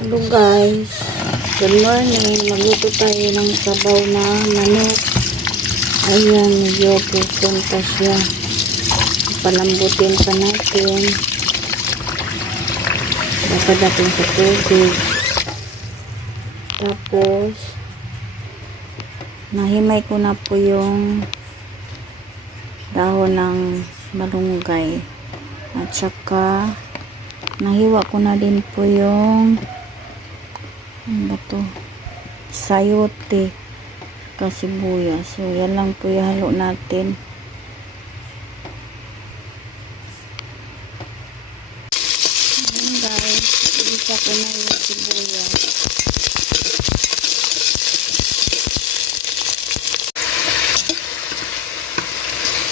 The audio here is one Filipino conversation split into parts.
Hello guys, good morning. Magluto tayo ng sabaw na manok. Ayan, medyo pupunta siya. Palambutin pa natin. Basta natin sa tubig. Tapos, nahimay ko na po yung dahon ng malunggay. At saka, nahiwa ko na din po yung ano ba to? Sayote kasibuya. So, yan lang po yung natin. Ayan guys, isa ko na yung sibuyas.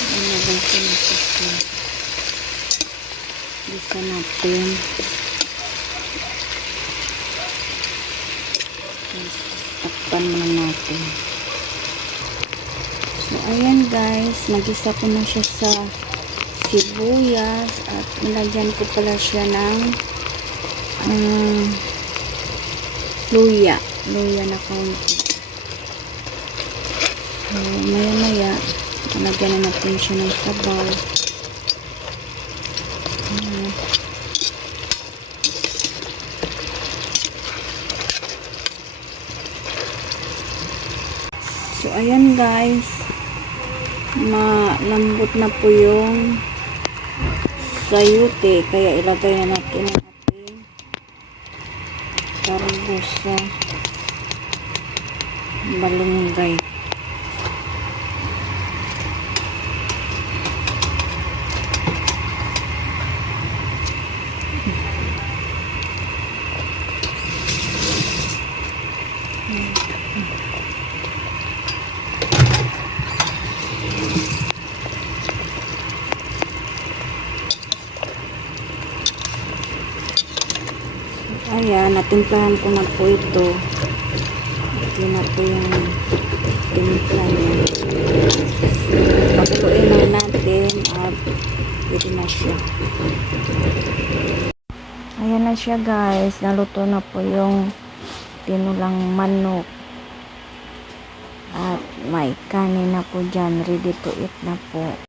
Ayan na ba siya nasasya. Bisa natin. Takpan muna natin. So, ayan guys. Nagisa ko na siya sa sibuyas. At nilagyan ko pala siya ng um, luya. Luya na kaunti. So, maya maya, nalagyan na natin siya ng sabaw. Ayan. So, ayan guys. Malambot na po yung sayute. Kaya ilagay na natin ang ating karbusa balunggay. Ayan, natimplahan ko na po ito. Ito na po yung timpla niya. Pakuloyin na natin at pwede na siya. Ayan na siya guys. Naluto na po yung tinulang manok. At may kanin na po dyan. Ready to eat na po.